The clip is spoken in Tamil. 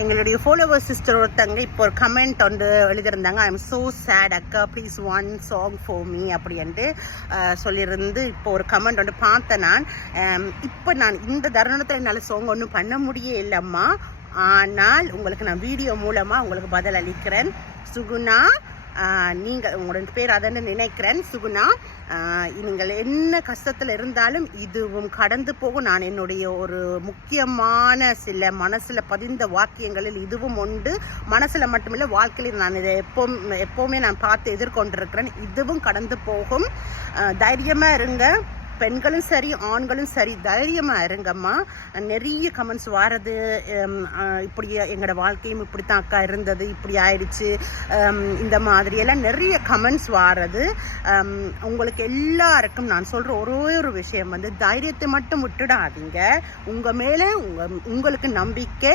எங்களுடைய ஃபாலோவர் சிஸ்டர் ஒருத்தங்க இப்போ ஒரு கமெண்ட் வந்து எழுதியிருந்தாங்க. ஐ எம் ஸோ சேட் அக்கா, please one song for me அப்படின்ட்டு சொல்லியிருந்து இப்போ ஒரு கமெண்ட் வந்து பார்த்தேன். இப்போ நான் இந்த தருணத்தில் என்னால் சாங் ஒன்றும் பண்ண முடியே இல்லைம்மா, ஆனால் உங்களுக்கு நான் வீடியோ மூலமாக உங்களுக்கு பதில் அளிக்கிறேன். சுகுணா, நீங்கள் உங்களோட பேர் அதன்னு நினைக்கிறேன். சுகுணா, நீங்கள் என்ன கஷ்டத்தில் இருந்தாலும் இதுவும் கடந்து போகும். நான் என்னுடைய ஒரு முக்கியமான சில மனசில் பதிந்த வாக்கியங்களில் இதுவும் உண்டு. மனசில் மட்டுமில்லை, வாழ்க்கையில் நான் இதை எப்போவுமே நான் பார்த்து எதிர்கொண்டிருக்கிறேன். இதுவும் கடந்து போகும். தைரியமாக இருங்க. பெண்களும் சரி ஆண்களும் சரி, தைரியமாக இருங்கம்மா. நிறைய கமெண்ட்ஸ் வாரது, இப்படி எங்களோட வாழ்க்கையும் இப்படித்தான் அக்கா இருந்தது, இப்படி ஆயிடுச்சு, இந்த மாதிரியெல்லாம் நிறைய கமெண்ட்ஸ் வாரது. உங்களுக்கு எல்லாருக்கும் நான் சொல்கிற ஒரே ஒரு விஷயம் வந்து, தைரியத்தை மட்டும் விட்டுடாதீங்க. உங்கள் மேலே உங்களுக்கு நம்பிக்கை